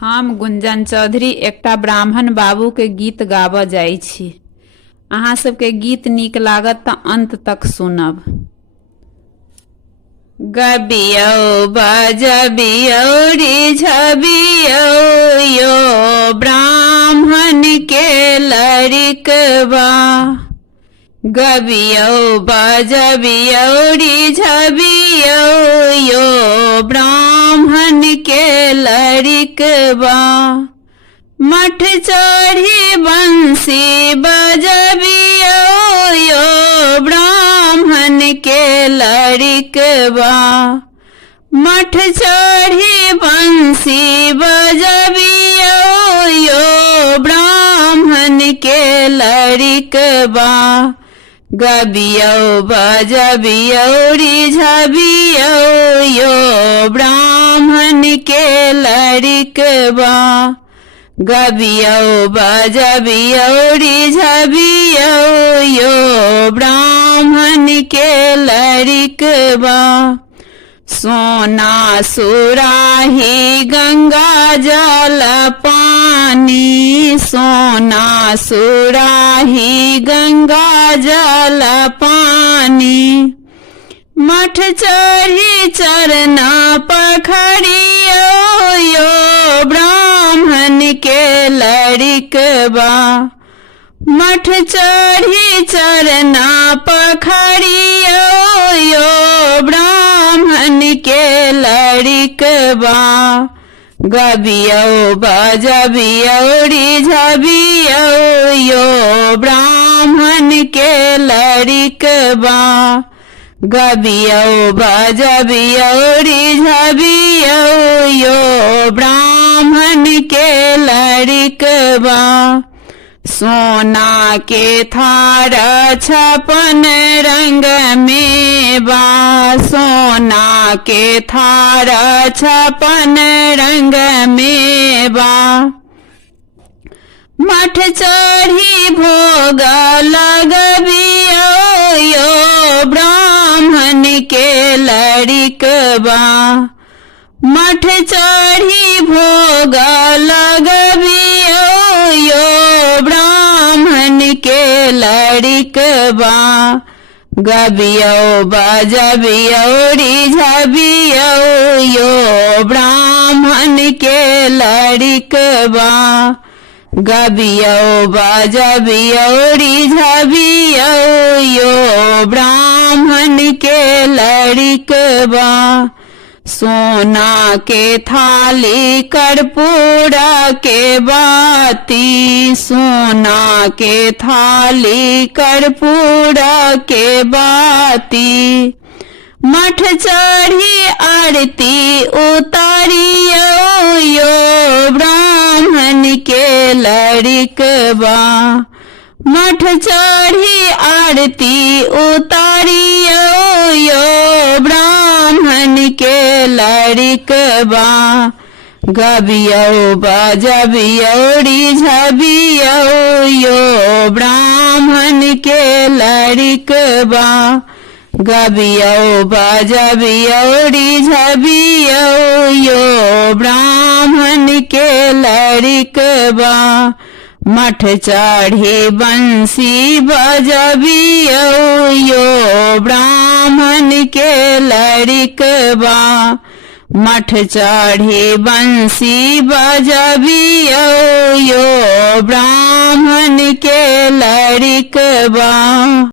हम गुंजन चौधरी एकटा ब्राह्मण बाबू के गीत गाबऽ जाइ छी। अहाँ सबके गीत नीक लागत तऽ अंत तक सुनब। गबियौ बजबियौ रिझबियौ यो ब्राह्मण के लड़िकबा। गबियौ बजबियौ रिझबियौ यो ब्राह्मण के लड़िकबा। मठ चढ़ी बंसी बजबियौ यो ब्राह्मण के लड़िकबा। मठ चढ़ी बंसी बजबियौ यो ब्राह्मण के लड़िकबा। गबियौ बजबियौ रिझबियौ यो ब्राह्मण के लड़िकबा। गबियौ बजबियौ रिझबियौ यो ब्राह्मण के लड़िकबा। सोना सुराही गंगा जल पानी, सोना सुराही गंगा जल पानी। मठ चढ़ी चरना पखड़ियो यो ब्राह्मण के लड़िकबा। मठ चढ़ी चरना पखड़ियो यो ब्राह्मण के लड़िकबा। गबियौ बजबियौ रिझबियौ यो ब्राह्मण के लड़िकबा। गबियौ बजबियौ रिझबियौ यो ब्राह्मण के लड़िकबा। सोना के थार 56 रंग में बा, सोना के थार 56 रंग में बा। मठ चढ़ी भोग लगबियौ यो ब्राह्मण के लड़िकबा। मठ चढ़ी भोग लगबियौ यो ब्राह्मण के लड़िकबा। गबियौ बजबियौ रिझबियौ यो ब्राह्मण के लड़िकबा। गबियौ बजबियौ रिझबियौ यो ब्राह्मण के लड़िकबा। सोना के थाली कर्पूर के बाती, सोना के थाली कर्पूर के बाती। मठ चढ़ी आरती उतारियो यो ब्राह्मण के लड़िकबा। मठ चढ़ी आरती उतारियो यो ब्राह्मण के लड़िकबा। गबियौ बजबियौ रिझबियौ यो ब्राह्मण के लड़िकबा। गबियौ बजबियौ रिझबियौ यो ब्राह्मण के लड़िकबा। मठ चढ़ी बंसी बजबियौ यो ब्राह्मण के लड़िकबा। मठ चढ़ी बंसी बजबियौ यो ब्राह्मण के लड़िकबा।